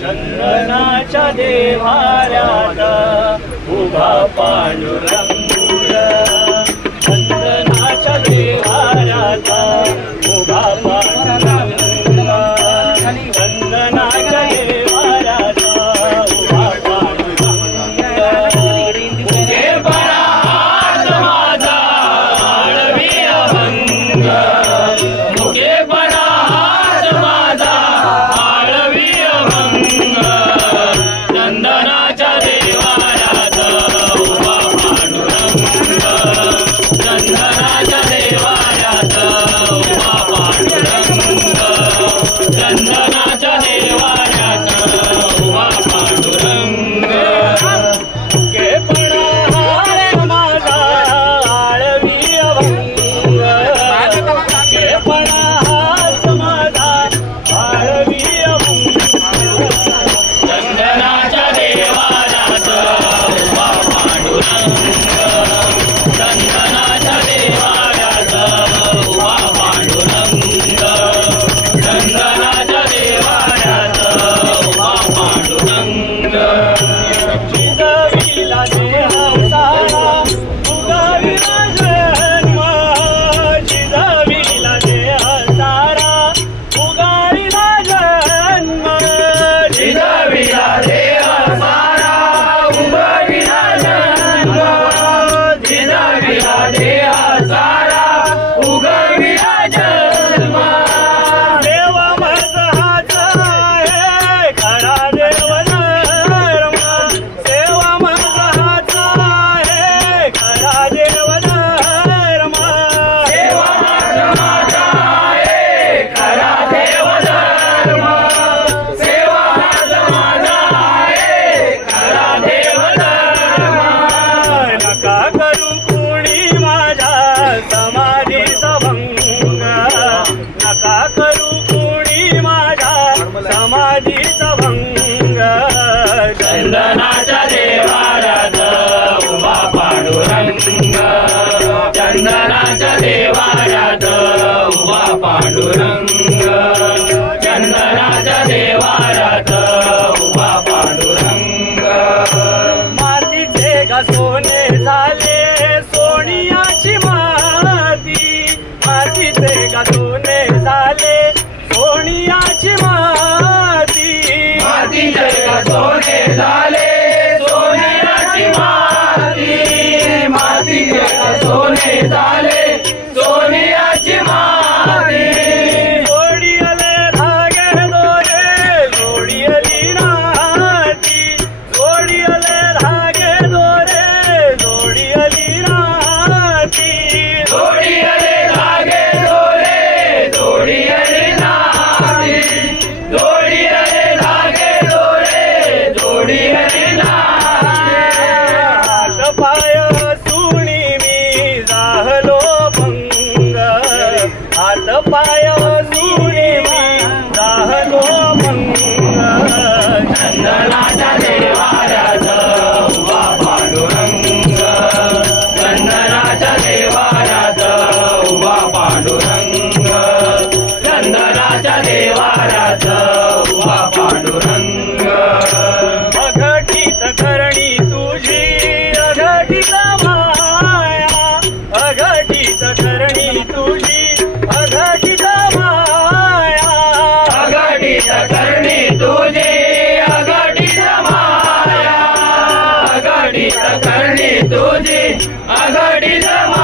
चंदनाच्या देव्हाऱ्यात उभा पांडुरंग, चंदनाच्या देव्हाऱ्यात उभा पांडुरंग, चंदनाच्या देव्हाऱ्यात उभा पांडुरंग. उगे बरा हात माझा आळवी अभंग, उगे बरा हात माझा आळवी अभंग, चंदनाच्या देव्हाऱ्यात उभा पांडुरंग, चंदनाच्या देव्हाऱ्यात उभा पांडुरंग, चंदनाच्या देव्हाऱ्यात उभा पांडुरंग. उगे बरा हात माझा आळवी अभंग, उगे बरा हात माझा आळवी अभंग, चंदनाच्या देव्हाऱ्यात उभा पांडुरंग, चंदनाच्या देव्हाऱ्यात उभा पांडुरंग, चंदनाच्या देव्हाऱ्यात उभा पांडुरंग. जिजावीला देह सारा उगाविला जन्म, जिजावीला देह सारा उगाविला जन्म, जिजावीला देह सारा उगाविला जन्म, जिजावीला देह सारा उगाविला जन्म. देव माझा आहे खरा देव धर्म, देव माझा आहे खरा देव धर्म, देव माझा आहे खरा देव धर्म, देव माझा आहे खरा देव धर्म. नका करू कुणी माझ्या समाधीचा भंग, नका करू कुणी माझ्या समाधीचा भंग, चंदनाच्या देव्हाऱ्यात उभा पांडुरंग, चंदनाच्या देव्हाऱ्यात उभा पांडुरंग, चंदनाच्या देव्हाऱ्यात उभा पांडुरंग. मातीचे गा सोने झाले सोनियाची माती, मातीचे गा सोने झाले सोनियाची माती, मातीचे गा सोने झाले सोनियाची माती, मातीचे गा सोने झाले सोनियाची माती. जोडी आले धागे दोरे जोडी आली नाती, जोडी आले धागे दोरे जोडी आली नाती, जोडी आले धागे दोरे जोडी आली नाती, जोडी आले धागे दोरे जोडी आली नाती. हात पाय सुणी मी झालो भंग, हात पाय सुणी मी झालो भंग, चंदनाच्या देव्हाऱ्यात उभा पांडुरंग, चंदनाच्या देव्हाऱ्यात उभा पांडुरंग, चंदनाच्या देव्हाऱ्यात उभा पांडुरंग. अघटित करणी तुझी अघटित माया, अघटित करणी तुझी अघटित माया, अघटित करणी तुझी अघटित माया, अघटित करणी तुझी अघटित माया.